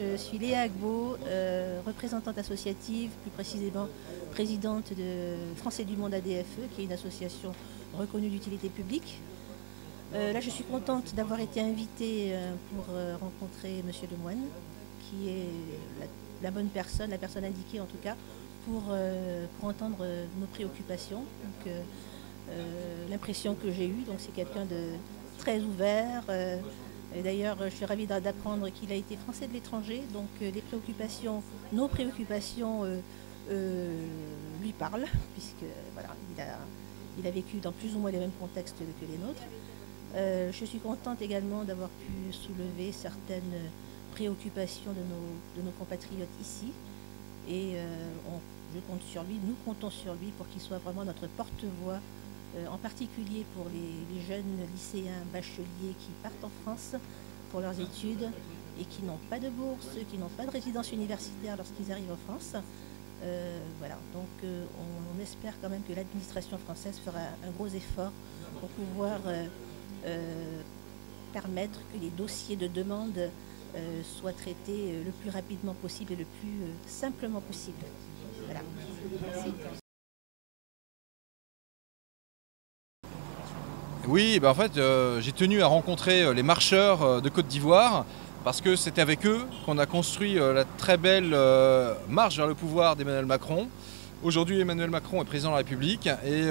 Je suis Léa Agbo, représentante associative, plus précisément présidente de Français du Monde ADFE, qui est une association reconnue d'utilité publique. Là, je suis contente d'avoir été invitée pour rencontrer Monsieur Lemoine, qui est la bonne personne, la personne indiquée en tout cas, pour entendre nos préoccupations. Donc, l'impression que j'ai eue, c'est quelqu'un de très ouvert. Et d'ailleurs, je suis ravie d'apprendre qu'il a été français de l'étranger, donc les préoccupations, nos préoccupations lui parlent, puisque voilà, il a vécu dans plus ou moins les mêmes contextes que les nôtres. Je suis contente également d'avoir pu soulever certaines préoccupations de nos compatriotes ici. Et je compte sur lui, nous comptons sur lui pour qu'il soit vraiment notre porte-voix, en particulier pour les jeunes lycéens bacheliers qui partent en France pour leurs études et qui n'ont pas de bourse, qui n'ont pas de résidence universitaire lorsqu'ils arrivent en France. Voilà, donc on espère quand même que l'administration française fera un gros effort pour pouvoir permettre que les dossiers de demande soient traités le plus rapidement possible et le plus simplement possible. Voilà. Merci. Oui, en fait, j'ai tenu à rencontrer les marcheurs de Côte d'Ivoire parce que c'est avec eux qu'on a construit la très belle marche vers le pouvoir d'Emmanuel Macron. Aujourd'hui, Emmanuel Macron est président de la République et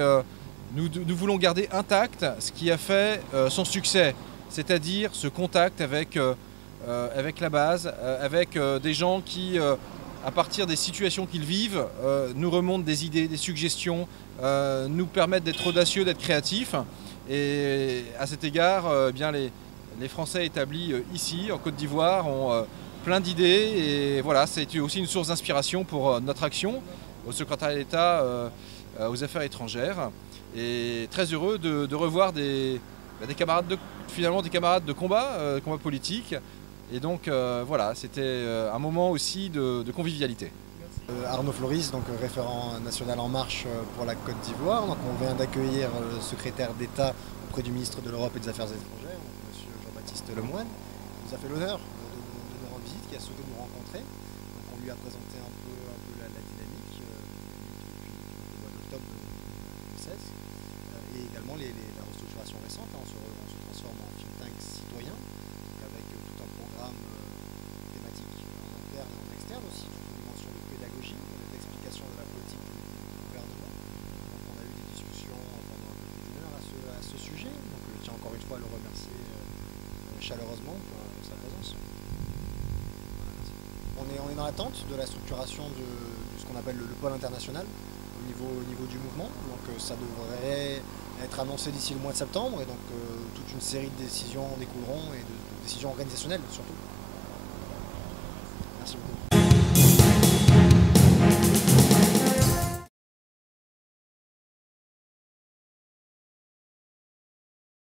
nous voulons garder intact ce qui a fait son succès, c'est-à-dire ce contact avec la base, avec des gens qui, à partir des situations qu'ils vivent, nous remontent des idées, des suggestions, nous permettent d'être audacieux, d'être créatifs. Et à cet égard, les Français établis ici, en Côte d'Ivoire, ont plein d'idées. Et voilà, c'est aussi une source d'inspiration pour notre action au secrétariat d'État aux Affaires étrangères. Et très heureux de revoir des camarades des camarades de combat politique. Et donc voilà, c'était un moment aussi de convivialité. Arnaud Floris, donc référent national En Marche pour la Côte d'Ivoire. Donc on vient d'accueillir le secrétaire d'État auprès du ministre de l'Europe et des Affaires étrangères, M. Jean-Baptiste Lemoine, qui nous a fait l'honneur de nous rendre visite, qui a souhaité nous rencontrer. Donc on lui a présenté un peu la dynamique depuis le mois d'octobre 2016 et également la restructuration récente. On se transforme en think tank citoyen avec tout un programme thématique en interne et en externe aussi. De pédagogie, d'explication de la politique du gouvernement. Donc on a eu des discussions pendant un peu plus d'une heure à ce sujet. Donc je tiens encore une fois à le remercier chaleureusement pour sa présence. Voilà, on est dans l'attente de la structuration de ce qu'on appelle le pôle international au niveau du mouvement. Donc ça devrait être annoncé d'ici le mois de septembre et donc toute une série de décisions découleront et de décisions organisationnelles surtout. Merci beaucoup.